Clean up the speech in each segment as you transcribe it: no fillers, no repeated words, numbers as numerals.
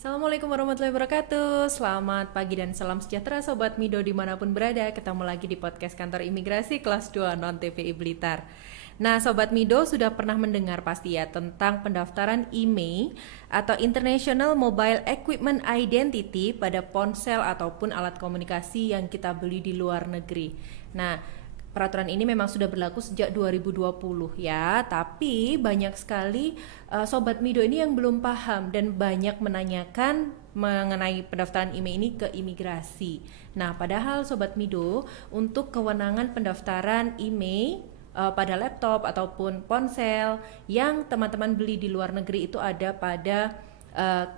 Assalamualaikum warahmatullahi wabarakatuh. Selamat pagi dan salam sejahtera Sobat Mido dimanapun berada. Ketemu lagi di podcast kantor imigrasi kelas 2 non-TPI Blitar. Nah Sobat Mido sudah pernah mendengar pasti ya tentang pendaftaran IMEI atau International Mobile Equipment Identity pada ponsel ataupun alat komunikasi yang kita beli di luar negeri. Nah peraturan ini memang sudah berlaku sejak 2020 ya, tapi banyak sekali Sobat Mido ini yang belum paham dan banyak menanyakan mengenai pendaftaran IMEI ini ke imigrasi. Nah, padahal Sobat Mido untuk kewenangan pendaftaran IMEI pada laptop ataupun ponsel yang teman-teman beli di luar negeri itu ada pada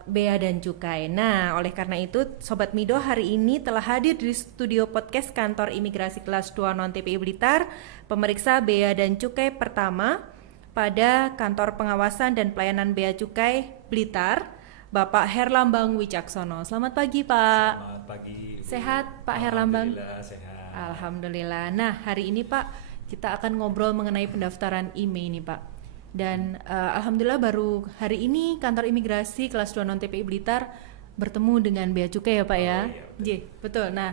Bea dan Cukai. Nah, oleh karena itu Sobat Mido hari ini telah hadir di studio podcast kantor imigrasi kelas 2 non-TPI Blitar, pemeriksa Bea dan Cukai pertama pada kantor pengawasan dan pelayanan Bea Cukai Blitar, Bapak Herlambang Wicaksono. Selamat pagi, Pak. Selamat pagi, Bu. Sehat, Pak Herlambang? Alhamdulillah sehat. Alhamdulillah. Nah, hari ini Pak, kita akan ngobrol mengenai pendaftaran IMEI ini, Pak. Dan alhamdulillah baru hari ini kantor imigrasi kelas 2 non-TPI Blitar bertemu dengan Bea Cukai ya Pak ya. Iya, Betul. Nah,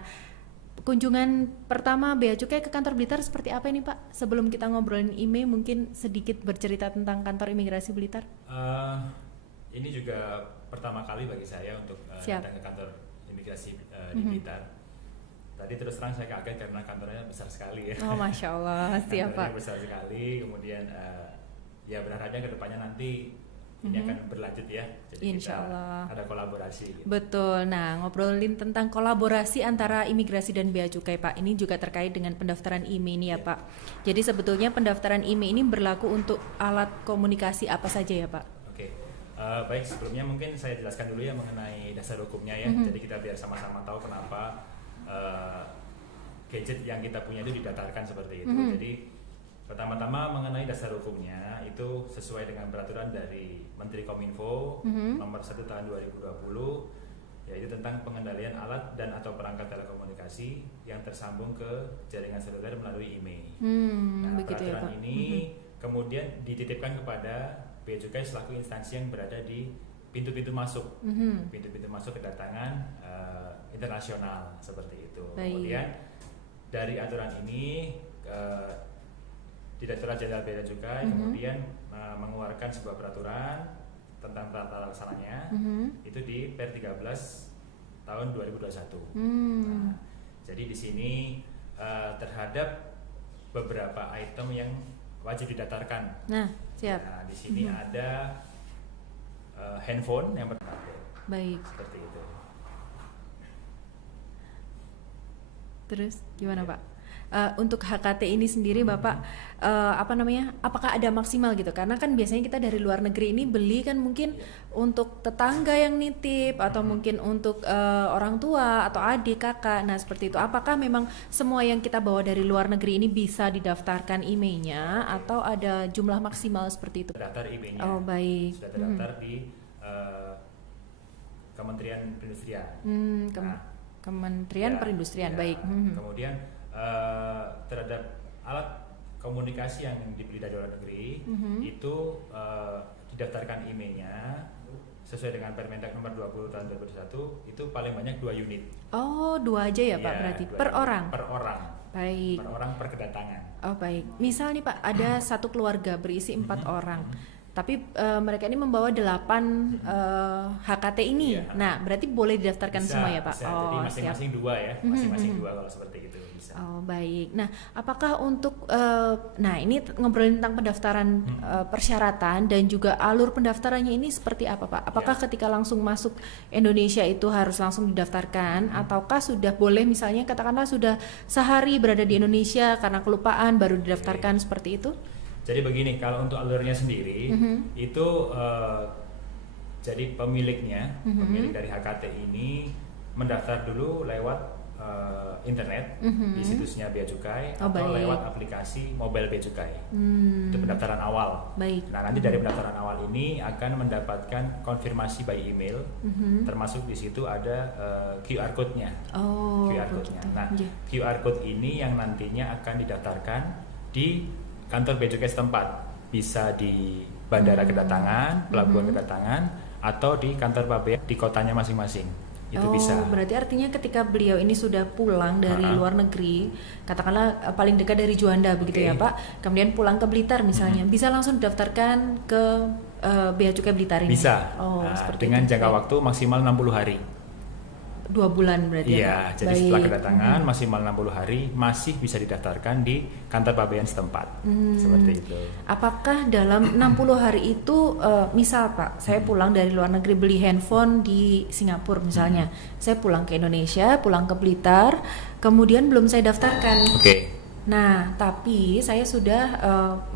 kunjungan pertama Bea Cukai ke kantor Blitar seperti apa ini Pak? Sebelum kita ngobrolin IMEI mungkin sedikit bercerita tentang kantor imigrasi Blitar. Ini juga pertama kali bagi saya untuk datang ke kantor imigrasi di Blitar. Tadi terus terang saya kaget karena kantornya besar sekali ya. Oh Masya Allah, siap Pak. Besar sekali, kemudian ya berharapnya ke depannya nanti ini akan berlanjut ya. Jadi Insya Allah ada kolaborasi. Gitu. Betul. Nah, ngobrolin tentang kolaborasi antara imigrasi dan Bea Cukai Pak. Ini juga terkait dengan pendaftaran IMEI ini ya Pak. Jadi sebetulnya pendaftaran IMEI ini berlaku untuk alat komunikasi apa saja ya Pak? Oke. Baik, sebelumnya mungkin saya jelaskan dulu ya mengenai dasar hukumnya ya. Jadi kita biar sama-sama tahu kenapa gadget yang kita punya itu didaftarkan seperti itu. Jadi pertama-tama mengenai dasar hukumnya itu sesuai dengan peraturan dari Menteri Kominfo nomor 1 tahun 2020, yaitu tentang pengendalian alat dan atau perangkat telekomunikasi yang tersambung ke jaringan seluler melalui IMEI. Nah, peraturan ini kemudian dititipkan kepada Bea Cukai selaku instansi yang berada di pintu-pintu masuk, pintu-pintu masuk kedatangan internasional seperti itu. Kemudian dari aturan ini Direktorat Jenderal Bea dan Cukai kemudian mengeluarkan sebuah peraturan tentang tata laksananya itu di Per 13 tahun 2021. Nah, jadi di sini terhadap beberapa item yang wajib didaftarkan. Nah, siap. Nah, di sini ada handphone yang pertama. Baik. Seperti itu. Terus gimana Pak? Untuk HKT ini sendiri Bapak apakah ada maksimal gitu? Karena kan biasanya kita dari luar negeri ini beli kan mungkin untuk tetangga yang nitip atau mungkin untuk orang tua atau adik kakak. Nah seperti itu. Apakah memang semua yang kita bawa dari luar negeri ini bisa didaftarkan IMEI-nya atau ada jumlah maksimal seperti itu? Terdaftar IMEI-nya. Oh baik. Sudah terdaftar di Kementerian Perindustrian. Kementerian Perindustrian, baik. Kemudian terhadap alat komunikasi yang dibeli dari luar negeri itu didaftarkan IMEI-nya sesuai dengan Permendag nomor 20 tahun 2021 itu paling banyak 2 unit. Oh 2 aja ya Pak berarti per orang? Per orang. Baik. Per orang per kedatangan. Oh baik. Misal nih Pak ada satu keluarga berisi 4 orang. Tapi mereka ini membawa 8 HKT ini. Iya. Nah, berarti boleh didaftarkan Bisa, semua ya, Pak? bisa. Oh, jadi masing-masing 2 ya. Masing-masing 2 kalau seperti itu bisa. Oh, baik. Nah, apakah untuk nah, ini ngobrolin tentang pendaftaran persyaratan dan juga alur pendaftarannya ini seperti apa, Pak? Apakah ketika langsung masuk Indonesia itu harus langsung didaftarkan ataukah sudah boleh misalnya katakanlah sudah sehari berada di Indonesia karena kelupaan baru didaftarkan seperti itu? Jadi begini, kalau untuk alurnya sendiri itu jadi pemiliknya, pemilik dari HKT ini mendaftar dulu lewat internet di situsnya Bea Cukai atau lewat aplikasi mobile Bea Cukai. Itu pendaftaran awal. Baik. Nah nanti dari pendaftaran awal ini akan mendapatkan konfirmasi by email, termasuk di situ ada QR code-nya. QR code-nya. Nah QR code ini yang nantinya akan didaftarkan di kantor Bea Cukai setempat, bisa di bandara kedatangan, pelabuhan kedatangan, atau di kantor pabean di kotanya masing-masing. Itu bisa. Berarti artinya ketika beliau ini sudah pulang dari luar negeri, katakanlah paling dekat dari Juanda begitu ya Pak, kemudian pulang ke Blitar misalnya, bisa langsung didaftarkan ke Bea Cukai Blitar ini? Bisa. Dengan jangka waktu maksimal 60 hari. 2 bulan berarti ya Pak? Jadi setelah kedatangan maksimal 60 hari masih bisa didaftarkan di kantor pabean setempat. Seperti itu. Apakah dalam 60 hari itu misal Pak, saya pulang dari luar negeri beli handphone di Singapura misalnya, saya pulang ke Indonesia, pulang ke Blitar, kemudian belum saya daftarkan. Oke. Nah, tapi saya sudah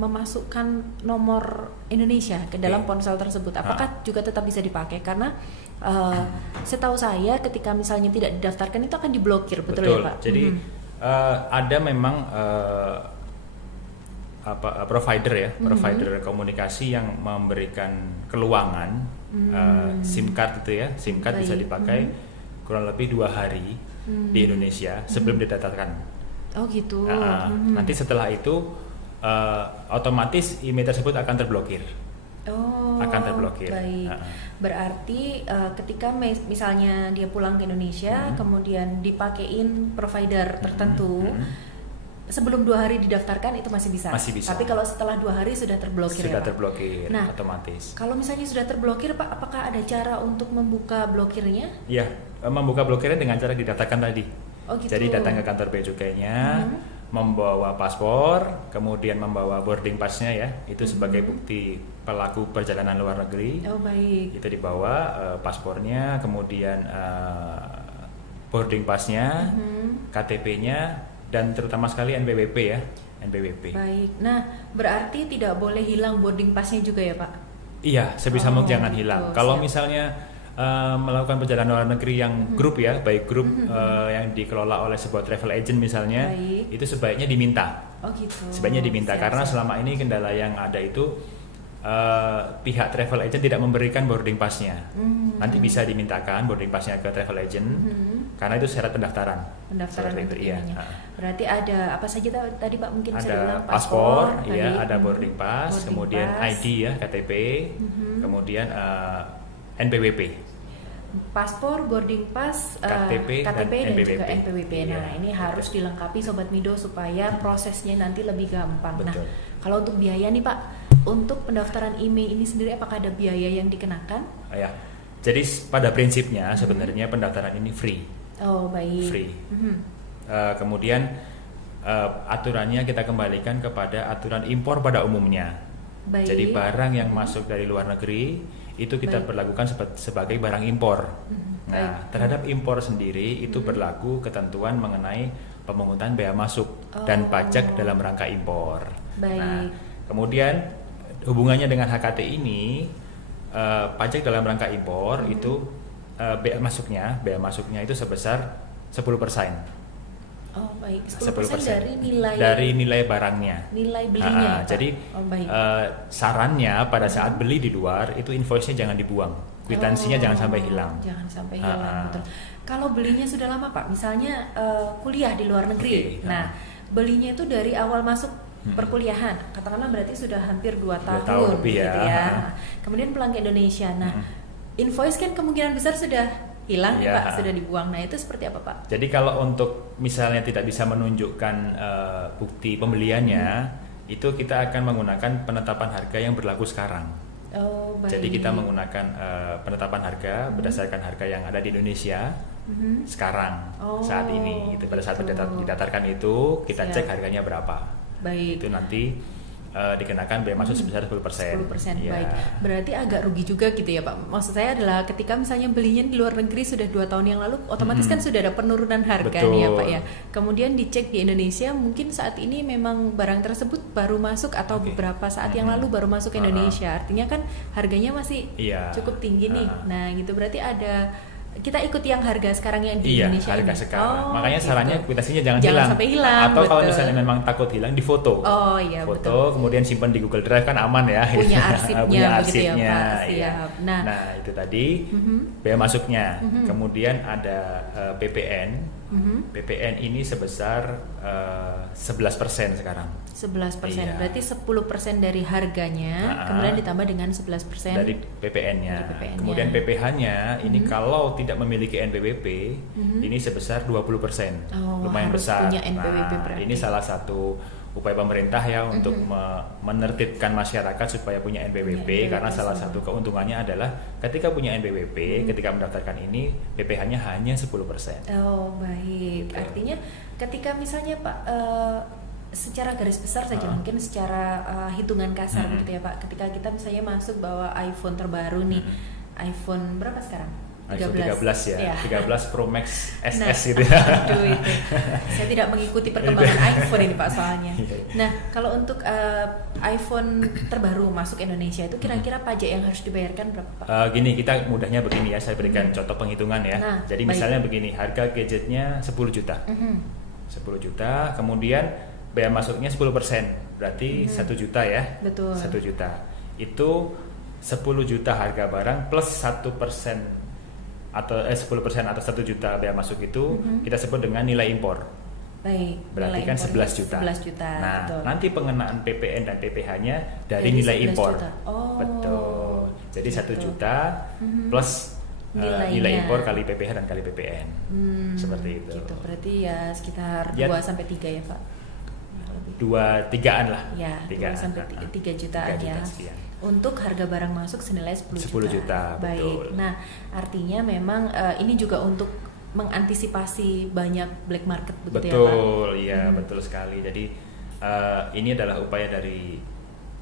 memasukkan nomor Indonesia ke dalam ponsel tersebut. Apakah juga tetap bisa dipakai? Karena setahu saya ketika misalnya tidak didaftarkan itu akan diblokir, betul ya Pak? Jadi ada memang provider komunikasi yang memberikan keluangan SIM card itu ya, SIM card bisa dipakai kurang lebih 2 hari di Indonesia sebelum didaftarkan. Oh gitu. Nanti setelah itu otomatis email tersebut akan terblokir. Akan terblokir. Baik. Berarti ketika misalnya dia pulang ke Indonesia, kemudian dipakein provider tertentu, sebelum 2 hari didaftarkan itu masih bisa. Masih bisa. Tapi kalau setelah 2 hari sudah terblokir sudah ya Pak? Terblokir, nah, otomatis. Kalau misalnya sudah terblokir Pak, apakah ada cara untuk membuka blokirnya? Iya, membuka blokirnya dengan cara didaftarkan tadi. Oh gitu. Jadi datang ke kantor Bea Cukainya, membawa paspor, kemudian membawa boarding passnya ya, itu sebagai bukti pelaku perjalanan luar negeri. Oh baik. Itu dibawa paspornya, kemudian boarding passnya, KTP-nya, dan terutama sekali NPWP ya, NPWP. Baik. Nah, berarti tidak boleh hilang boarding passnya juga ya Pak? Iya, sebisa mungkin jangan hilang. Kalau siap. misalnya melakukan perjalanan luar negeri yang grup ya, baik grup yang dikelola oleh sebuah travel agent misalnya, itu sebaiknya diminta. Oh gitu. Sebaiknya diminta karena selama ini kendala yang ada itu pihak travel agent tidak memberikan boarding passnya. Nanti bisa dimintakan boarding passnya ke travel agent karena itu syarat pendaftaran. Pendaftaran itu iya. Berarti ada apa saja tadi Pak mungkin bisa dibilang? Ada paspor, ya, ada boarding pass, kemudian pass. ID ya, KTP, kemudian NPWP. Paspor, boarding pass, KTP dan NPWP. juga NPWP. Nah, ini harus dilengkapi Sobat Mido supaya prosesnya nanti lebih gampang. Betul. Nah, kalau untuk biaya nih Pak, untuk pendaftaran IMEI ini sendiri apakah ada biaya yang dikenakan? Ya, jadi pada prinsipnya sebenarnya pendaftaran ini free. Oh baik. Free. Kemudian aturannya kita kembalikan kepada aturan impor pada umumnya. Baik. Jadi barang yang masuk dari luar negeri itu kita berlakukan sebagai barang impor. Nah, terhadap impor sendiri itu berlaku ketentuan mengenai pemungutan bea masuk dan pajak dalam rangka impor. Baik. Nah, kemudian hubungannya dengan HKT ini, pajak dalam rangka impor itu bea masuknya itu sebesar 10%. Oh baik, 10% dari nilai barangnya. Nilai belinya. Jadi sarannya pada saat beli di luar itu invoice-nya jangan dibuang, kwitansinya jangan sampai hilang. Jangan sampai hilang. Betul. Kalau belinya sudah lama Pak, misalnya kuliah di luar negeri. Nah, belinya itu dari awal masuk perkuliahan, katakanlah berarti sudah hampir 2 tahun lebih gitu ya. ya. Kemudian pulang ke Indonesia. Nah, invoice kan kemungkinan besar sudah hilang nih Pak, sudah dibuang. Nah itu seperti apa Pak? Jadi kalau untuk misalnya tidak bisa menunjukkan bukti pembeliannya, itu kita akan menggunakan penetapan harga yang berlaku sekarang. Oh baik. Jadi kita menggunakan penetapan harga berdasarkan harga yang ada di Indonesia sekarang, saat ini. Itu pada saat didatarkan itu kita cek harganya berapa. Baik. Itu nanti dikenakan bea masuk sebesar 10%. 10%. Ya. Baik. Berarti agak rugi juga gitu ya Pak. Maksud saya adalah ketika misalnya belinya di luar negeri sudah 2 tahun yang lalu, otomatis kan sudah ada penurunan harga nih ya Pak ya. Kemudian dicek di Indonesia, mungkin saat ini memang barang tersebut baru masuk atau beberapa saat yang lalu baru masuk ke Indonesia. Artinya kan harganya masih cukup tinggi nih. Nah, gitu berarti kita ikuti yang harga sekarang yang di Indonesia harga ini. sekarang. Makanya gitu. sarannya kwitansinya jangan sampai hilang. Atau kalau misalnya memang takut hilang, difoto. Oh iya, foto, betul. Kemudian simpan di Google Drive kan aman ya. Punya arsipnya, Punya begitu ya Pak. Iya. Siap. Nah itu tadi bea masuknya. Kemudian ada PPN, PPN ini sebesar 11% sekarang. 11%, Iya. berarti 10% dari harganya, kemudian ditambah dengan 11% dari PPN-nya. Dari PPN-nya. Kemudian PPh-nya ini kalau tidak memiliki NPWP ini sebesar 20%. Lumayan harus besar. punya NPWP berarti. Ini salah satu upaya pemerintah ya untuk menertibkan masyarakat supaya punya NPWP, karena salah satu keuntungannya adalah ketika punya NPWP, ketika mendaftarkan ini PPh-nya hanya 10%. Oh, baik. Gitu. Artinya ketika misalnya Pak secara garis besar saja, mungkin secara hitungan kasar begitu ya Pak, ketika kita misalnya masuk bawa iPhone terbaru nih, iPhone berapa sekarang? iPhone 13 ya, 13 Pro Max SS gitu ya. Aduh, itu. Saya tidak mengikuti perkembangan iPhone ini Pak soalnya. Nah, kalau untuk iPhone terbaru masuk Indonesia itu kira-kira pajak yang harus dibayarkan berapa Pak? Gini, kita mudahnya begini ya, saya berikan contoh penghitungan ya. Nah, jadi baik. misalnya begini, harga gadgetnya 10 juta. 10 juta, kemudian bea masuknya 10%, berarti 1 juta ya. Betul. 1 juta. Itu 10 juta harga barang plus 1% atau 10% atau 1 juta bea masuk itu kita sebut dengan nilai impor. Baik. Berarti nilai kan impornya 11 juta. 11 juta. Nah, Betul. nanti pengenaan PPN dan PPh-nya dari Jadi nilai 11 impor. juta. Oh, Betul. Jadi 1 gitu. juta plus Nilainya. nilai impor kali PPh dan kali PPN. Seperti itu. Gitu. Berarti ya sekitar Ya. 2 sampai 3 ya Pak. 2-3an lah. Ya, 2 sampai 3 jutaan 3 ya. juta sekian. Untuk harga barang masuk senilai 10 juta, Baik. betul. Nah, artinya memang ini juga untuk mengantisipasi banyak black market begitu ya Pak. Betul, iya betul sekali. Jadi ini adalah upaya dari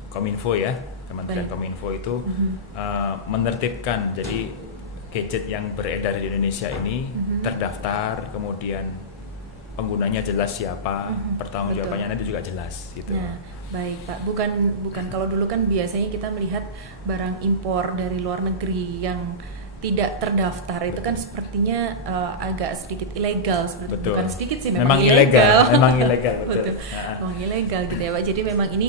Kominfo ya, Kementerian Baik. Kominfo itu menertibkan. Jadi gadget yang beredar di Indonesia ini terdaftar, kemudian penggunanya jelas siapa, pertanggungjawabannya nanti juga jelas gitu. Nah, baik Pak. Bukan kalau dulu kan biasanya kita melihat barang impor dari luar negeri yang tidak terdaftar itu kan sepertinya agak sedikit ilegal, Betul. bukan sedikit sih, memang Memang ilegal, memang ilegal, betul. Betul. Memang ilegal gitu ya Pak. Jadi memang ini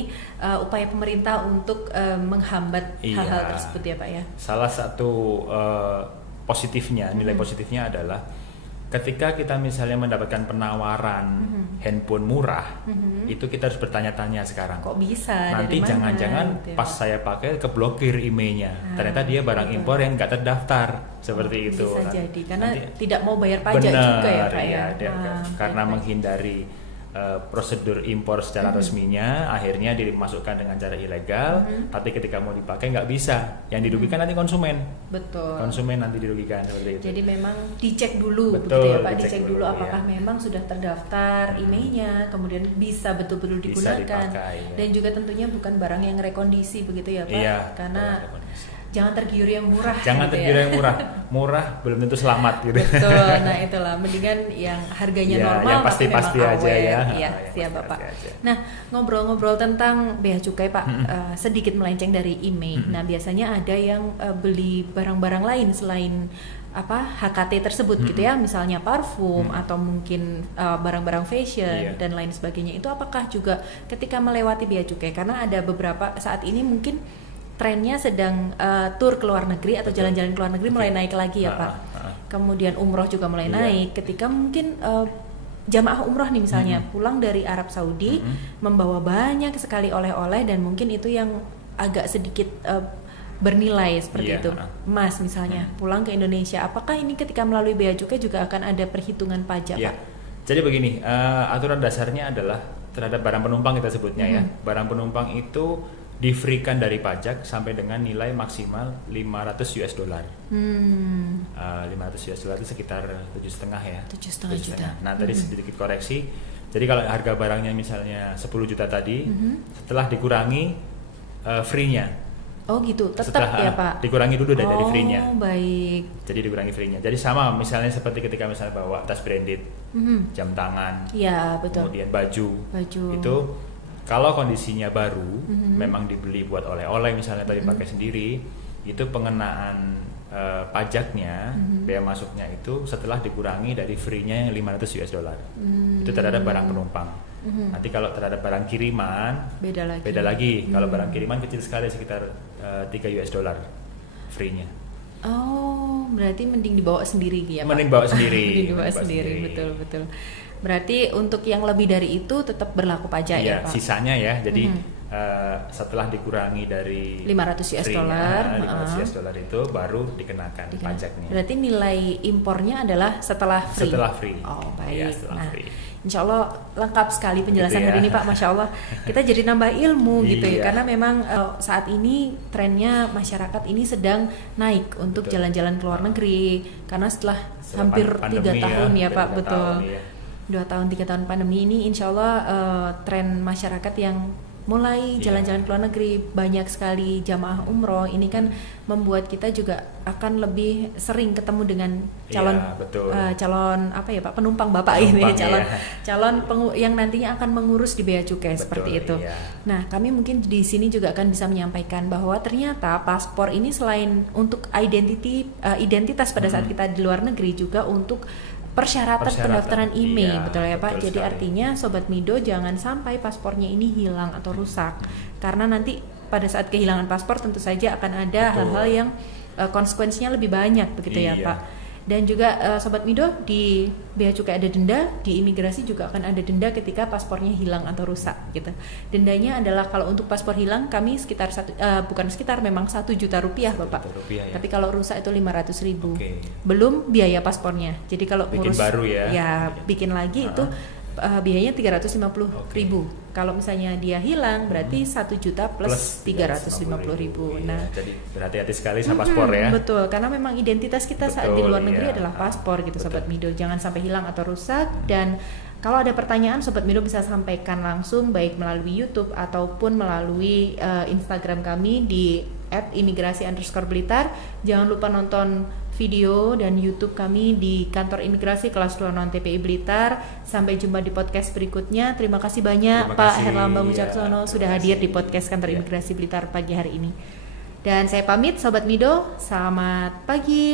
upaya pemerintah untuk menghambat Iya. hal-hal tersebut ya Pak ya. Salah satu positifnya, nilai positifnya adalah ketika kita misalnya mendapatkan penawaran handphone murah, itu kita harus bertanya-tanya sekarang. Kok bisa? Nanti dari mana, jangan-jangan gitu ya, pas Pak? saya pakai keblokir emailnya. Ternyata dia barang betul. impor yang nggak terdaftar seperti itu. Bisa Nah, jadi karena nanti- tidak mau bayar pajak Benar, juga ya Pak ya. karena baik-baik. menghindari prosedur impor secara resminya, akhirnya dimasukkan dengan cara ilegal. Tapi ketika mau dipakai nggak bisa. Yang dirugikan nanti konsumen. Betul. Konsumen nanti dirugikan seperti itu. Jadi memang dicek dulu Betul, begitu ya Pak, dicek dicek dulu, dulu apakah iya. memang sudah terdaftar emailnya, kemudian bisa betul-betul Bisa digunakan. dipakai, ya. Dan juga tentunya bukan barang yang rekondisi begitu ya Pak. Iya, Karena betul. jangan tergiur yang murah. Jangan gitu terkira ya. yang murah belum tentu selamat gitu. Betul. Nah, itulah mendingan yang harganya Ya, normal yang tapi pasti-pasti memang aja awet. ya. Iya, Yang siap pasti-pasti Bapak. aja. Nah, ngobrol-ngobrol tentang bea cukai Pak, sedikit melenceng dari email. Nah, biasanya ada yang beli barang-barang lain selain HKT tersebut gitu ya, misalnya parfum atau mungkin barang-barang fashion Iya. dan lain sebagainya. Itu apakah juga ketika melewati bea cukai? Karena ada beberapa saat ini mungkin trennya sedang tur ke luar negeri atau jalan-jalan ke luar negeri mulai naik lagi ya Pak. Kemudian umroh juga mulai Iya. naik. Ketika mungkin jamaah umroh nih misalnya pulang dari Arab Saudi membawa banyak sekali oleh-oleh dan mungkin itu yang agak sedikit bernilai seperti Iya. itu. Emas misalnya pulang ke Indonesia, apakah ini ketika melalui bea cukai juga akan ada perhitungan pajak Ya. Pak? Jadi begini, aturan dasarnya adalah terhadap barang penumpang kita sebutnya ya. Barang penumpang itu di-free-kan dari pajak sampai dengan nilai maksimal $500. 500 US dollar itu sekitar 7,5 ya. 7,5 juta. Nah, tadi sedikit koreksi. Jadi kalau harga barangnya misalnya 10 juta tadi, setelah dikurangi free-nya. Oh gitu, tetap Setelah ya Pak? dikurangi dulu dari free-nya. Oh baik. Jadi dikurangi free-nya. Jadi sama misalnya seperti ketika misalnya bawa tas branded, jam tangan, Iya betul. kemudian baju. Baju. Itu kalau kondisinya baru, memang dibeli buat oleh-oleh misalnya tadi pakai sendiri, itu pengenaan pajaknya, bea masuknya itu setelah dikurangi dari free-nya yang $500 US. Itu terhadap barang penumpang. Nanti kalau terhadap barang kiriman Beda lagi. beda lagi. Kalau barang kiriman kecil sekali sekitar $3 US free-nya. Oh, berarti mending dibawa sendiri ya, Pak? Mending bawa sendiri. Mending dibawa sendiri, betul. Berarti untuk yang lebih dari itu tetap berlaku pajak ya, Pak? Sisanya ya. Jadi setelah dikurangi dari 500 US dollar, 500 US dollar itu baru dikenakan pajaknya. Berarti nilai impornya adalah setelah free. Setelah free. Oh, baik. Ya, setelah free. Insya Allah lengkap sekali penjelasan Gitu ya. hari ini, Pak. Masya Allah, kita jadi nambah ilmu gitu ya. Iya. Karena memang saat ini trennya masyarakat ini sedang naik untuk Betul. jalan-jalan ke luar negeri. Karena setelah hampir 3 tahun ya, Pak, betul. 2 tahun 3 tahun pandemi ini, insya Allah tren masyarakat yang mulai jalan-jalan ke luar negeri, banyak sekali jamaah umroh. Ini kan membuat kita juga akan lebih sering ketemu dengan calon calon apa ya, Pak, penumpang Bapak ini, calon yang nantinya akan mengurus di bea cukai seperti itu. Iya. Nah, kami mungkin di sini juga akan bisa menyampaikan bahwa ternyata paspor ini selain untuk identitas pada saat kita di luar negeri, juga untuk persyaratan pendaftaran IMEI, betul ya, Pak? Jadi artinya Sobat Mido jangan sampai paspornya ini hilang atau rusak, karena nanti pada saat kehilangan paspor tentu saja akan ada hal-hal yang konsekuensinya lebih banyak, begitu ya, Pak? Dan juga Sobat Mido, di bea cukai ada denda, di imigrasi juga akan ada denda ketika paspornya hilang atau rusak gitu. Dendanya adalah kalau untuk paspor hilang kami sekitar memang 1 juta rupiah, Bapak. Ya. Tapi kalau rusak itu 500.000. Belum biaya paspornya. Jadi kalau bikin baru bikin lagi itu biayanya 350.000. Kalau misalnya dia hilang berarti 1 juta plus 350.000. Nah, jadi berhati-hati sekali sama paspor ya. Betul, karena memang identitas kita saat di luar negeri adalah paspor gitu, Sobat Mido. Jangan sampai hilang atau rusak. Dan kalau ada pertanyaan, Sobat Mido bisa sampaikan langsung baik melalui YouTube ataupun melalui Instagram kami di @imigrasi_Blitar. Jangan lupa nonton video dan YouTube kami di kantor imigrasi kelas 2 non TPI Blitar. Sampai jumpa di podcast berikutnya. Terima kasih banyak Pak Herlambang Wicaksono sudah hadir di podcast kantor imigrasi Blitar pagi hari ini. Dan saya pamit, Sobat Mido, selamat pagi.